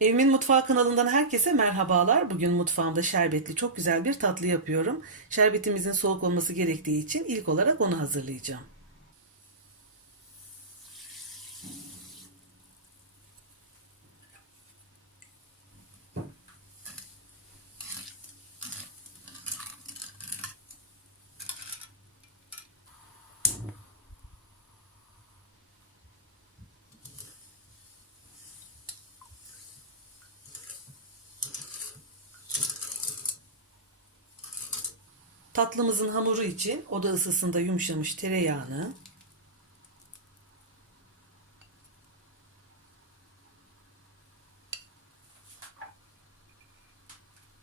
Evimin Mutfağı kanalından herkese merhabalar. Bugün mutfağımda şerbetli çok güzel bir tatlı yapıyorum. Şerbetimizin soğuk olması gerektiği için ilk olarak onu hazırlayacağım. Tatlımızın hamuru için oda ısısında yumuşamış tereyağını,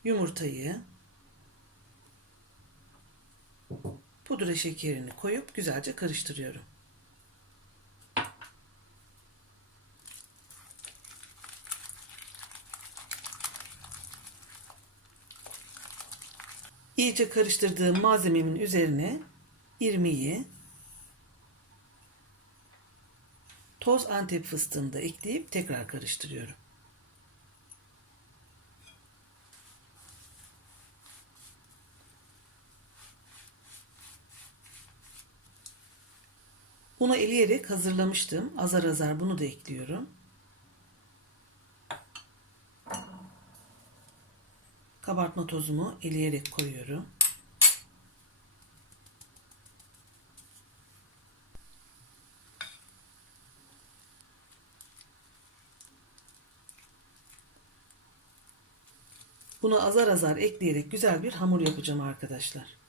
yumurtayı, pudra şekerini koyup güzelce karıştırıyorum. İyice karıştırdığım malzememin üzerine irmiği, toz antep fıstığını da ekleyip tekrar karıştırıyorum. Unu eleyerek hazırlamıştım. Azar azar bunu da ekliyorum. Kabartma tozumu eleyerek koyuyorum. Bunu azar azar ekleyerek güzel bir hamur yapacağım arkadaşlar.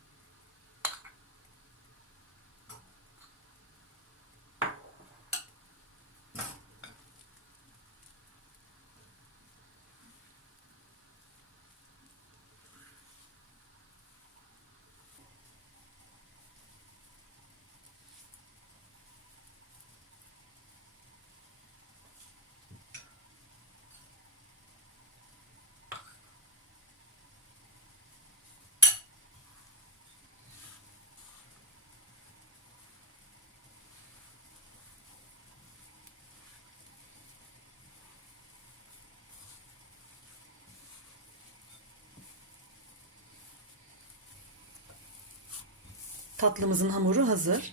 Tatlımızın hamuru hazır.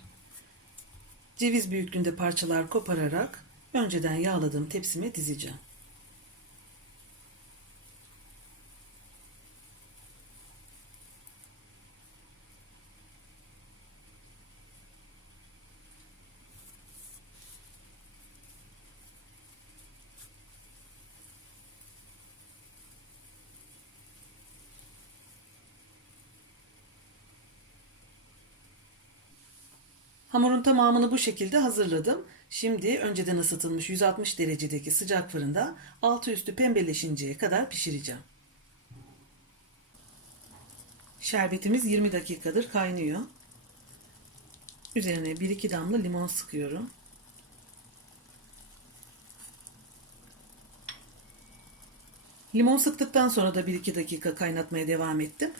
Ceviz büyüklüğünde parçalar kopararak önceden yağladığım tepsime dizeceğim. Hamurun tamamını bu şekilde hazırladım. Şimdi önceden ısıtılmış 160 derecedeki sıcak fırında altı üstü pembeleşinceye kadar pişireceğim. Şerbetimiz 20 dakikadır kaynıyor. Üzerine 1-2 damla limon sıkıyorum. Limon sıktıktan sonra da 1-2 dakika kaynatmaya devam ettim.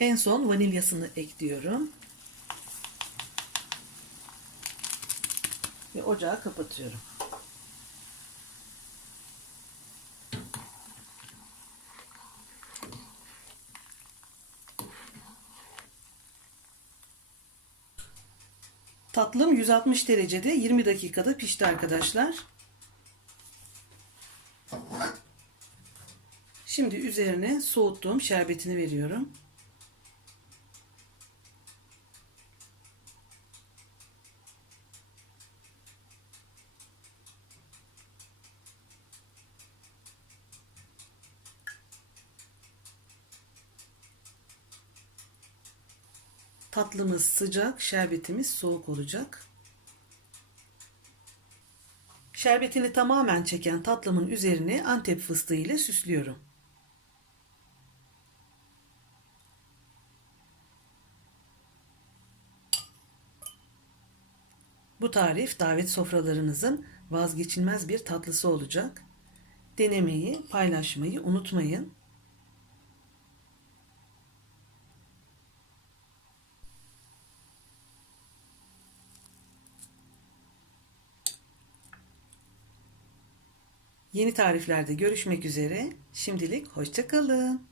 En son vanilyasını ekliyorum. Ve ocağı kapatıyorum. Tatlım 160 derecede 20 dakikada pişti arkadaşlar. Şimdi üzerine soğuttuğum şerbetini veriyorum. Tatlımız sıcak, şerbetimiz soğuk olacak. Şerbetini tamamen çeken tatlımın üzerine antep fıstığı ile süslüyorum. Bu tarif davet sofralarınızın vazgeçilmez bir tatlısı olacak. Denemeyi, paylaşmayı unutmayın. Yeni tariflerde görüşmek üzere. Şimdilik hoşça kalın.